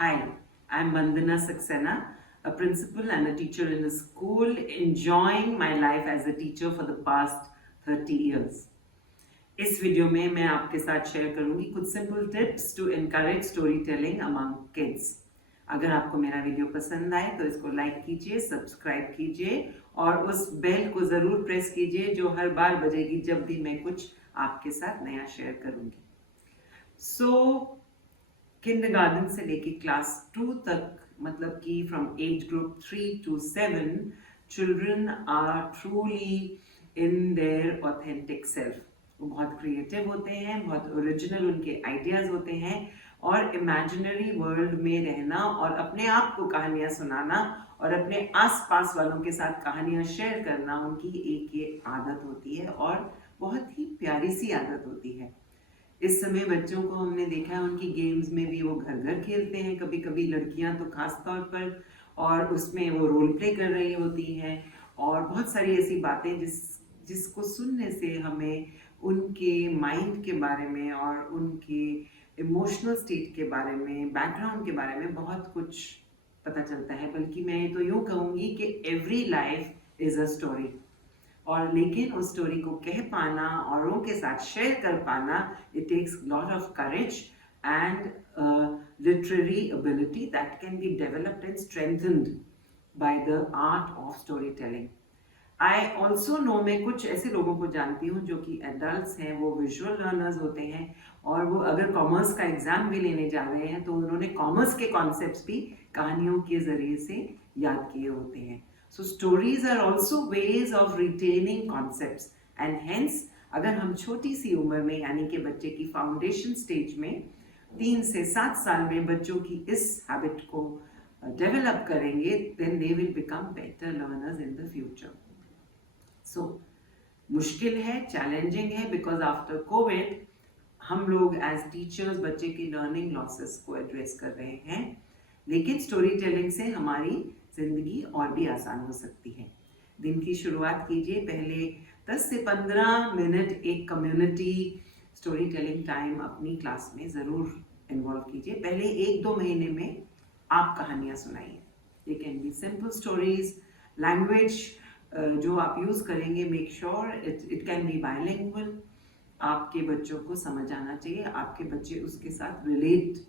Hi, I'm Vandana Saxena, a principal and a teacher in a school, enjoying my life as a teacher for the past 30 years. इस video में मैं आपके साथ share करूंगी कुछ simple tips to encourage story telling among kids. अगर आपको मेरा वीडियो पसंद आए तो इसको लाइक कीजिए, सब्सक्राइब कीजिए और उस बेल को ज़रूर प्रेस कीजिए जो हर बार बजेगी जब भी मैं कुछ आपके साथ नया शेयर करूंगी। किंडरगार्टन से लेके क्लास 2 तक, मतलब कि from age group 3 to 7, children are truly in their authentic self. वो बहुत क्रिएटिव होते हैं, बहुत ओरिजिनल उनके आइडियाज होते हैं और इमेजिनरी वर्ल्ड में रहना और अपने आप को कहानियां सुनाना और अपने आसपास वालों के साथ कहानियां शेयर करना उनकी एक ये आदत होती है और बहुत ही प्यारी सी आदत होती है। इस समय बच्चों को हमने देखा है उनकी गेम्स में भी वो घर घर खेलते हैं, कभी कभी लड़कियां तो खास तौर पर, और उसमें वो रोल प्ले कर रही होती हैं और बहुत सारी ऐसी बातें जिसको सुनने से हमें उनके माइंड के बारे में और उनके इमोशनल स्टेट के बारे में, बैकग्राउंड के बारे में बहुत कुछ पता चलता है। बल्कि मैं तो यूँ कहूँगी कि every life is a story, और लेकिन उस स्टोरी को कह पाना, औरों के साथ शेयर कर पाना, it takes lot of courage and literary ability that can be developed and strengthened by the art of story telling. I also know, मैं कुछ ऐसे लोगों को जानती हूँ जो कि एडल्ट्स हैं, वो विजुअल लर्नर्स होते हैं और वो अगर कॉमर्स का एग्जाम भी लेने जा रहे हैं तो उन्होंने कॉमर्स के कॉन्सेप्ट्स भी कहानियों के जरिए से याद किए होते हैं। So stories are also ways of retaining concepts, and hence अगर हम छोटी सी उम्र में, यानी कि बच्चे की फाउंडेशन स्टेज में 3 से 7 साल में बच्चों की इस हैबिट को डेवलप करेंगे, then they will become better learners in the future. So मुश्किल है, चैलेंजिंग है, बिकॉज आफ्टर कोविड हम लोग एज टीचर्स बच्चे की लर्निंग लॉसेस को एड्रेस कर रहे हैं, लेकिन स्टोरी टेलिंग से हमारी ज़िंदगी और भी आसान हो सकती है। दिन की शुरुआत कीजिए, पहले 10 से 15 मिनट एक कम्युनिटी स्टोरी टेलिंग टाइम अपनी क्लास में ज़रूर इन्वॉल्व कीजिए। पहले 1-2 महीने में आप कहानियाँ सुनाइए। They can be simple stories. Language जो आप यूज़ करेंगे, make sure it can be bilingual. आपके बच्चों को समझ आना चाहिए, आपके बच्चे उसके साथ रिलेट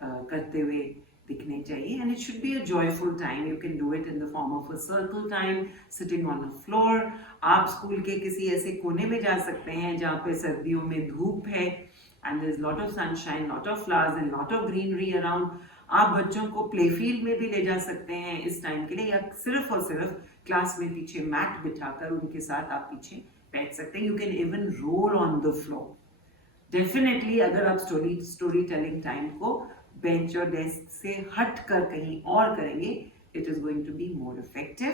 करते हुए दिखने चाहिए, and it should be a joyful time. You can do it in the form of a circle time, sitting on a floor. आप स्कूल के किसी ऐसे कोने में जा सकते हैं जहाँ पे सर्दियों में धूप है and there is lot of sunshine, lot of flowers and lot of greenery around. आप बच्चों को प्ले फील्ड में भी ले जा सकते हैं इस टाइम के लिए, या सिर्फ और सिर्फ क्लास में पीछे मैट बिठाकर उनके साथ आप पीछे बैठ सकते हैं। You can even roll on the floor. Definitely अगर आप स्टोरी टेलिंग टाइम को बेंच और डेस्क से हट कर कहीं और करेंगे, it is going to be more effective.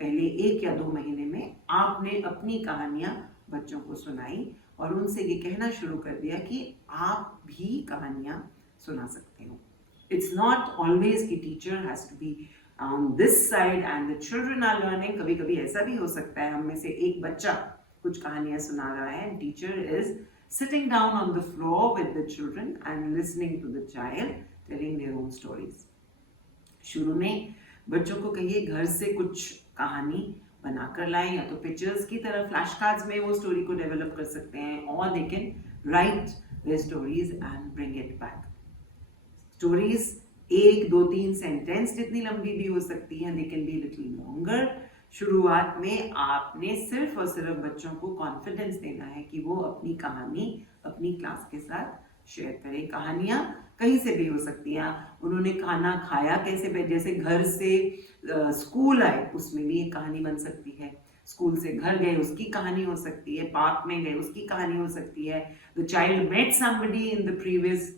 पहले 1 या 2 महीने में आपने अपनी कहानियां बच्चों को सुनाई और उनसे ये कहना शुरू कर दिया कि आप भी कहानियां सुना सकते हो। इट्स नॉट ऑलवेज कि teacher has to be on this side and the children are learning. कभी कभी ऐसा भी हो सकता है हम में से एक बच्चा कुछ कहानियां सुना रहा है and teacher is sitting down on the floor with the children and listening to the child telling their own stories. शुरू में बच्चों को कहिए घर से कुछ कहानी बनाकर लाएं, या तो पिक्चर्स की तरह फ्लैश कार्ड्स में वो स्टोरी को डेवलप कर सकते हैं, और they can write their stories and bring it back. Stories 1, 2, 3 sentence जितनी लंबी भी हो सकती हैं, they can be little longer. शुरुआत में आपने सिर्फ और सिर्फ बच्चों को कॉन्फिडेंस देना है कि वो अपनी कहानी अपनी क्लास के साथ शेयर करें। कहानियाँ कहीं से भी हो सकती हैं। उन्होंने खाना खाया कैसे, जैसे घर से स्कूल आए उसमें भी एक कहानी बन सकती है, स्कूल से घर गए उसकी कहानी हो सकती है, पार्क में गए उसकी कहानी हो सकती है, the child met somebody in the previous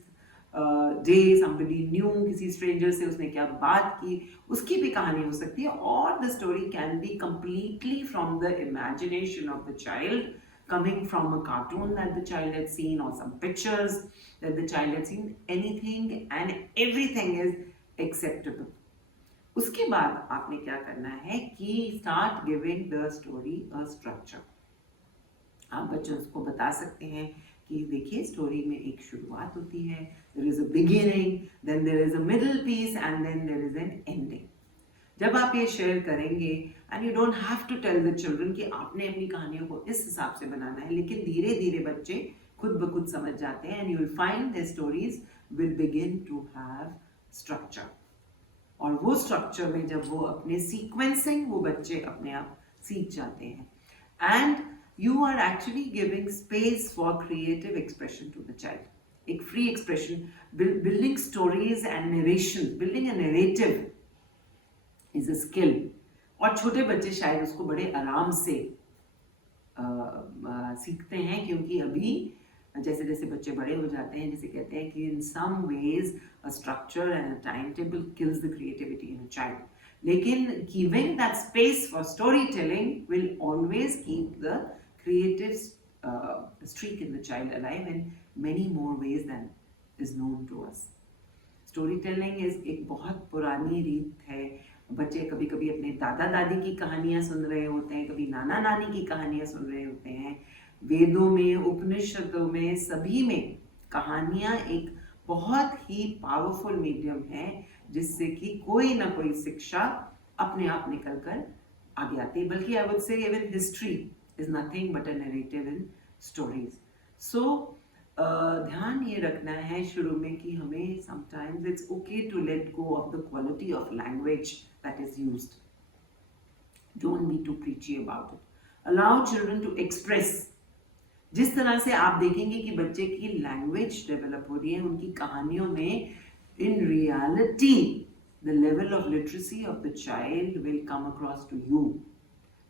day, somebody new, किसी स्ट्रेंजर से उसने क्या बात की, उसकी भी कहानी हो सकती है। और the story can be completely from the imagination of the child, coming from a cartoon that the child had seen or some pictures that the child had seen. Anything and everything is acceptable. उसके बाद आपने क्या करना है कि start giving the story a structure. आप बच्चों को बता सकते हैं कि देखिए स्टोरी में एक शुरुआत होती है, there is a beginning, then there is a middle piece and then there is an ending. जब आप ये शेयर करेंगे and you don't have to tell the children कि आपने अपनी कहानियों को इस हिसाब से बनाना है, लेकिन धीरे धीरे बच्चे खुद ब खुद समझ जाते हैं and you will find the stories will begin to have structure. और वो स्ट्रक्चर में जब वो अपने सीक्वेंसिंग वो बच्चे अपने आप सीख जाते हैं. And you are actually giving space for creative expression to the child. एक free expression, building stories and narration, building a narrative is a skill. और छोटे बच्चे शायद उसको बड़े आराम से सीखते हैं, क्योंकि अभी जैसे जैसे बच्चे बड़े हो जाते हैं, जैसे कहते हैं कि in some ways a structure and a timetable kills the creativity in a child. लेकिन giving that space for storytelling will always keep the creative streak in the child alive in many more ways than is known to us. Storytelling is एक बहुत पुरानी रीत है. बच्चे कभी कभी अपने दादा दादी की कहानियाँ सुन रहे होते हैं, कभी नाना नानी की कहानियाँ सुन रहे होते हैं. वेदों में, उपनिषदों में, सभी में कहानियाँ एक बहुत ही पावरफुल मीडियम है जिससे कि कोई ना कोई शिक्षा अपने आप निकल कर आगे आती है. बल्कि I would say even history is nothing but a narrative in stories. So ध्यान ये रखना है शुरू में कि हमें sometimes it's okay to let go of the quality of language that is used. Don't be too preachy about it. Allow children to express. जिस तरह से आप देखेंगे कि बच्चे की लैंग्वेज डेवलप हो रही है उनकी कहानियों में, in reality the level of literacy of the child will come across to you.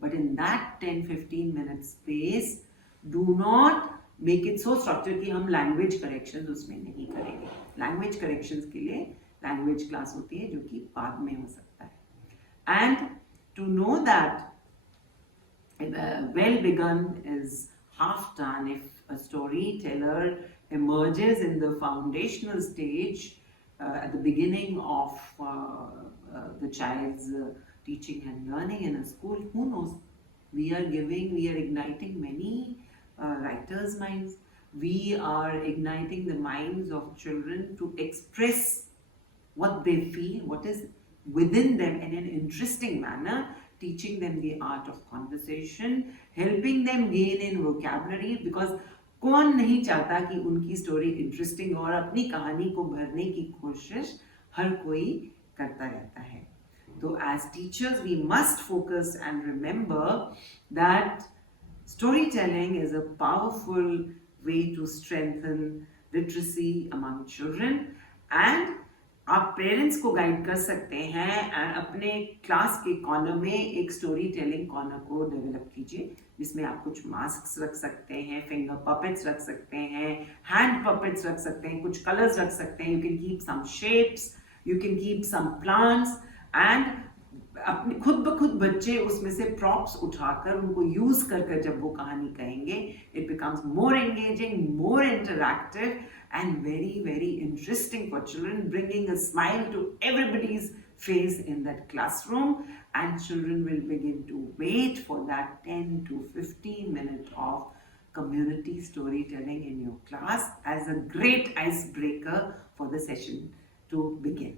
But in that 10-15 minute space, do not make it so structured कि हम language corrections उसमें नहीं करेंगे. Language corrections के लिए language class होती है जो कि बाद में हो सकता है. And to know that well begun is half done if a storyteller emerges in the foundational stage at the beginning of the child's teaching and learning in a school. Who knows? We are igniting many writers' minds. We are igniting the minds of children to express what they feel, what is within them in an interesting manner, teaching them the art of conversation, helping them gain in vocabulary, because कौन नहीं चाहता कि उनकी story interesting और अपनी कहानी को भरने की कोशिश हर कोई करता रहता है. So as teachers, we must focus and remember that storytelling is a powerful way to strengthen literacy among children. And आप पेरेंट्स को गाइड कर सकते हैं एंड अपने क्लास के कॉर्नर में एक स्टोरी टेलिंग कॉर्नर को डेवलप कीजिए, जिसमें आप कुछ मास्क्स रख सकते हैं, फिंगर पपेट्स रख सकते हैं, हैंड पपेट्स रख सकते हैं, कुछ कलर्स रख सकते हैं. You can keep some shapes, you can keep some plants and अपने खुद ब खुद बच्चे उसमें से प्रॉप्स उठाकर उनको यूज कर जब वो कहानी कहेंगे, it becomes more engaging, more interactive and very, very interesting for children, bringing a smile to everybody's face in that classroom, and children will begin to wait for that 10 to 15 minutes of community storytelling in your class as a great icebreaker for the session to begin.